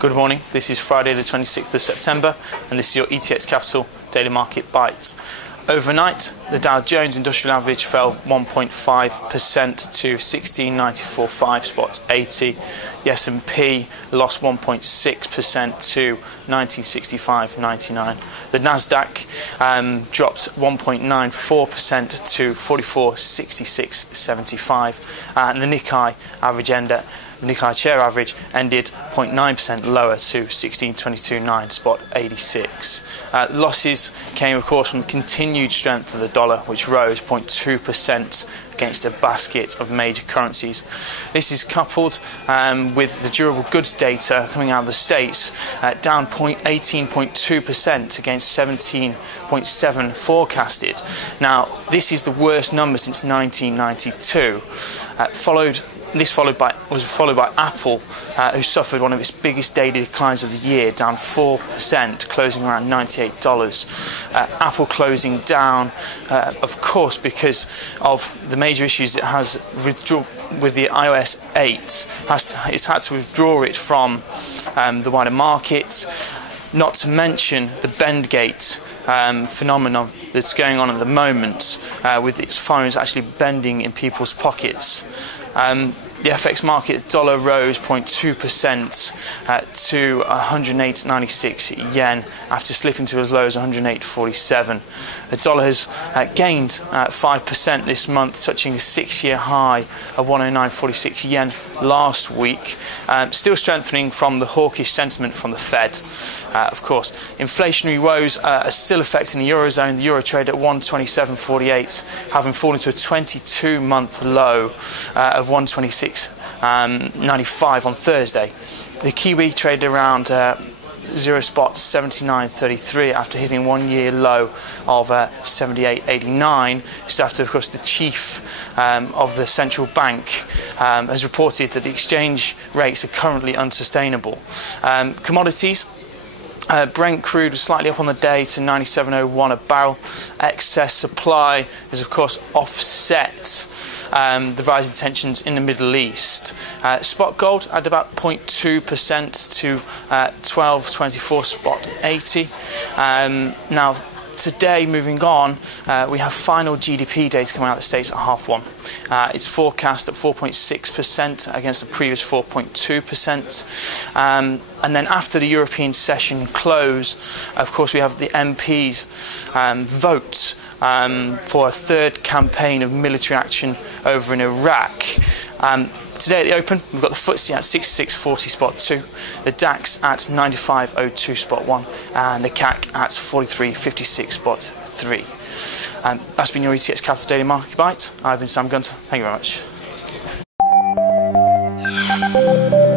Good morning, this is Friday the 26th of September and this is your ETX Capital Daily Market Bite. Overnight, the Dow Jones Industrial Average fell 1.5% to 1694.5 spot 80. The S&P lost 1.6% to 1965.99. The Nasdaq dropped 1.94% to 4466.75. And the Nikkei share average ended 0.9% lower to 1622.9 spot 86. Losses came, of course, from continued strength of the dollar, which rose 0.2% against a basket of major currencies. This is coupled with the durable goods data coming out of the States, down 18.2% against 17.7 forecasted. Now, this is the worst number since 1992. This was followed by Apple, who suffered one of its biggest daily declines of the year, down 4%, closing around $98. Apple closing down, of course, because of the major issues it has with the iOS 8. It's had to withdraw it from the wider market, not to mention the Bendgate phenomenon that's going on at the moment, with its phones actually bending in people's pockets. The FX market dollar rose 0.2% to 108.96 yen after slipping to as low as 108.47. The dollar has gained 5% this month, touching a 6-year high of 109.46 yen last week, still strengthening from the hawkish sentiment from the Fed. Of course, inflationary woes are still affecting the Eurozone. The Euro trade at 127.48, having fallen to a 22-month low of 126.95 on Thursday. The Kiwi traded around 0.7933 after hitting 1-year low of 78.89. Just after, of course, the chief of the central bank has reported that the exchange rates are currently unsustainable. Commodities. Brent crude was slightly up on the day to 97.01 a barrel. Excess supply has, of course, offset the rising tensions in the Middle East. Spot gold at about 0.2% to 1224 spot 80. Now, today, moving on, we have final GDP data coming out of the States at 1:30. It's forecast at 4.6% against the previous 4.2%. And then after the European session close, of course, we have the MPs vote for a third campaign of military action over in Iraq. Today at the open, we've got the FTSE at 6640 spot 2, the DAX at 9502 spot 1, and the CAC at 4356 spot 3. That's been your ETX Capital Daily Market Bite. I've been Sam Gunter. Thank you very much.